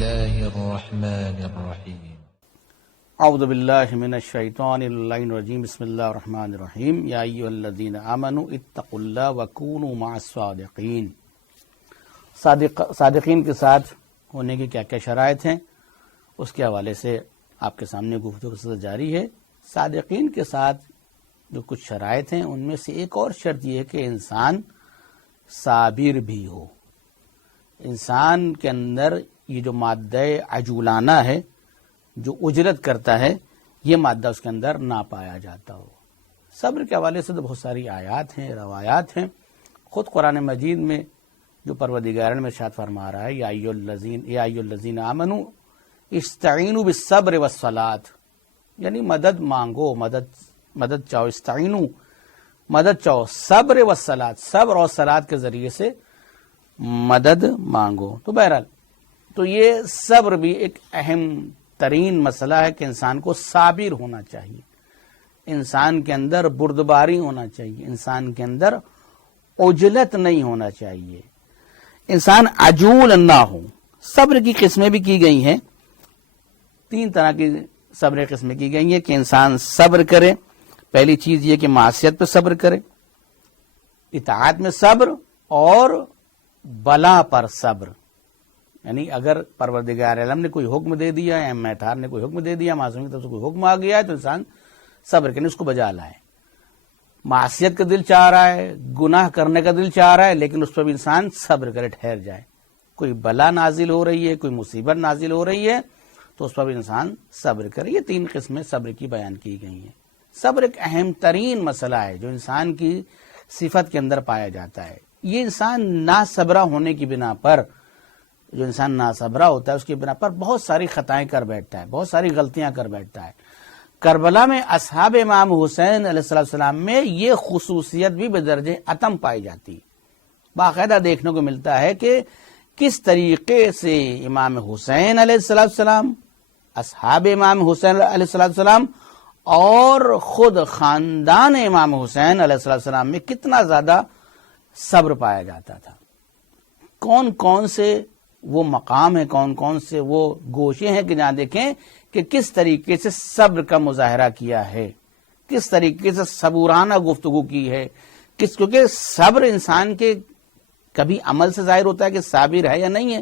الله الرحمن الرحيم اعوذ باللہ من الشیطان اللعین الرجیم بسم اللہ الرحمن الرحیم یا ایھا الذین آمنوا اتقوا اللہ وکونوا مع الصادقین۔ صادقین کے ساتھ ہونے کی کیا کیا شرائط ہیں، اس کے حوالے سے آپ کے سامنے گفتگو جاری ہے۔ صادقین کے ساتھ جو کچھ شرائط ہیں ان میں سے ایک اور شرط یہ ہے کہ انسان صابر بھی ہو۔ انسان کے اندر یہ جو مادہ عجولانہ ہے، جو اجرت کرتا ہے، یہ مادہ اس کے اندر نہ پایا جاتا ہو۔ صبر کے حوالے سے تو بہت ساری آیات ہیں، روایات ہیں۔ خود قرآن مجید میں جو پروردگار نے ارشاد فرما رہا ہے یا ایھا الذین آمنوا استعینوا بالصبر والصلاۃ، یعنی مدد مانگو، مدد چاہو، استعینوا مدد چاہو، صبر والصلاۃ، صبر اور صلاۃ کے ذریعے سے مدد مانگو۔ تو بہرحال تو یہ صبر بھی ایک اہم ترین مسئلہ ہے کہ انسان کو صابر ہونا چاہیے، انسان کے اندر بردباری ہونا چاہیے، انسان کے اندر عجلت نہیں ہونا چاہیے، انسان عجول نہ ہو۔ صبر کی قسمیں بھی کی گئی ہیں، 3 طرح کی صبر قسمیں کی گئی ہیں کہ انسان صبر کرے۔ پہلی چیز یہ کہ معصیت پہ صبر کرے، اطاعت میں صبر، اور بلا پر صبر، یعنی اگر پروردگار عالم نے کوئی حکم دے دیا یا میتھار نے کوئی حکم دے دیا، معصوم کی طرف سے کوئی حکم آ گیا ہے تو انسان صبر کرنے اس کو بجا لائے۔ معصیت کا دل چاہ رہا ہے، گناہ کرنے کا دل چاہ رہا ہے، لیکن اس پر بھی انسان صبر کرے، ٹھہر جائے۔ کوئی بلا نازل ہو رہی ہے، کوئی مصیبت نازل ہو رہی ہے تو اس پر بھی انسان صبر کرے۔ یہ 3 قسمیں صبر کی بیان کی گئی ہیں۔ صبر ایک اہم ترین مسئلہ ہے جو انسان کی صفت کے اندر پایا جاتا ہے۔ یہ انسان ناصبرہ ہونے کی بنا پر، جو انسان ناصبرہ ہوتا ہے اس کی بنا پر بہت ساری خطائیں کر بیٹھتا ہے، بہت ساری غلطیاں کر بیٹھتا ہے۔ کربلا میں اصحاب امام حسین علیہ السلام میں یہ خصوصیت بھی بدرجہ اتم پائی جاتی ہے۔ باقاعدہ دیکھنے کو ملتا ہے کہ کس طریقے سے امام حسین علیہ السلام، اصحاب امام حسین علیہ السلام اور خود خاندان امام حسین علیہ السلام میں کتنا زیادہ صبر پایا جاتا تھا۔ کون کون سے وہ مقام ہیں، کون کون سے وہ گوشے ہیں کہ جہاں دیکھیں کہ کس طریقے سے صبر کا مظاہرہ کیا ہے، کس طریقے سے صبورانہ گفتگو کی ہے۔ کیونکہ صبر انسان کے کبھی عمل سے ظاہر ہوتا ہے کہ صابر ہے یا نہیں ہے،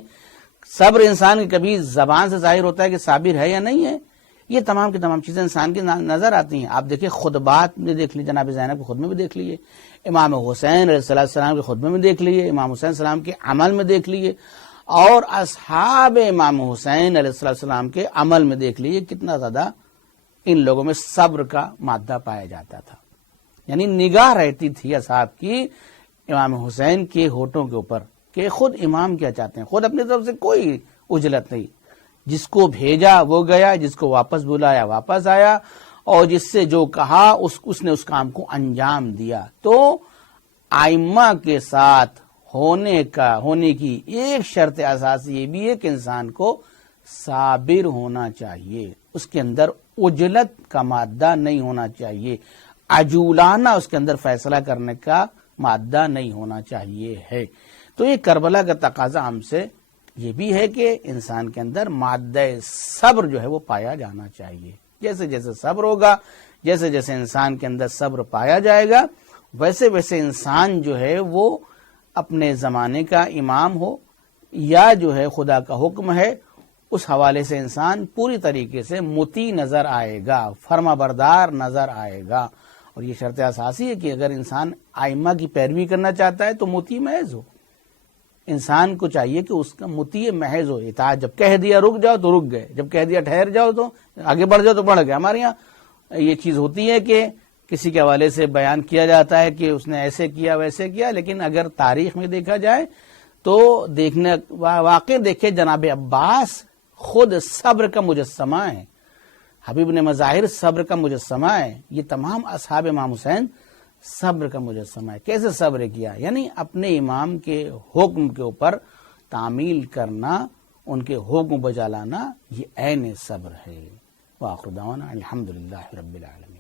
صبر انسان کی کبھی زبان سے ظاہر ہوتا ہے کہ صابر ہے یا نہیں ہے۔ یہ تمام کی تمام چیزیں انسان کی نظر آتی ہیں۔ آپ دیکھیں خطبات میں دیکھ لیجیے، جناب زینب کے خطبے میں دیکھ لیجیے، امام حسین علیہ السلام کے خطبے میں دیکھ لیجیے، امام حسین السلام کے عمل میں دیکھ لیجیے، اور اصحاب امام حسین علیہ السلام کے عمل میں دیکھ لیجیے کتنا زیادہ ان لوگوں میں صبر کا مادہ پایا جاتا تھا۔ یعنی نگاہ رہتی تھی اصحاب کی امام حسین کے ہونٹوں کے اوپر کہ خود امام کیا چاہتے ہیں، خود اپنی طرف سے کوئی عجلت نہیں، جس کو بھیجا وہ گیا، جس کو واپس بلایا واپس آیا، اور جس سے جو کہا اس نے اس کام کو انجام دیا۔ تو ائمہ کے ساتھ ہونے کی ایک شرط اساسی یہ بھی ہے کہ انسان کو صابر ہونا چاہیے، اس کے اندر عجلت کا مادہ نہیں ہونا چاہیے، عجولانہ اس کے اندر فیصلہ کرنے کا مادہ نہیں ہونا چاہیے ہے۔ تو یہ کربلا کا تقاضا ہم سے یہ بھی ہے کہ انسان کے اندر مادہ صبر جو ہے وہ پایا جانا چاہیے۔ جیسے جیسے صبر ہوگا، جیسے جیسے انسان کے اندر صبر پایا جائے گا، ویسے ویسے انسان جو ہے وہ اپنے زمانے کا امام ہو یا جو ہے خدا کا حکم ہے، اس حوالے سے انسان پوری طریقے سے مطیع نظر آئے گا، فرما بردار نظر آئے گا۔ اور یہ شرط اساسی ہے کہ اگر انسان ائمہ کی پیروی کرنا چاہتا ہے تو مطیع محض ہو۔ انسان کو چاہیے کہ اس کا مطیع محض ہو، اطاعت جب کہہ دیا رک جاؤ تو رک گئے، جب کہہ دیا ٹھہر جاؤ تو آگے بڑھ جاؤ تو بڑھ گئے۔ ہمارے یہاں یہ چیز ہوتی ہے کہ کسی کے حوالے سے بیان کیا جاتا ہے کہ اس نے ایسے کیا ویسے کیا، لیکن اگر تاریخ میں دیکھا جائے تو واقع دیکھے جناب عباس خود صبر کا مجسمہ ہے، حبیب نے مظاہر صبر کا مجسمہ ہے۔ یہ تمام اصحاب امام حسین صبر کا مجسمہ ہے۔ کیسے صبر کیا؟ یعنی اپنے امام کے حکم کے اوپر تعمیل کرنا، ان کے حکم بجا لانا، یہ عین صبر ہے۔ وآخر دعوانا الحمدللہ رب العالمین۔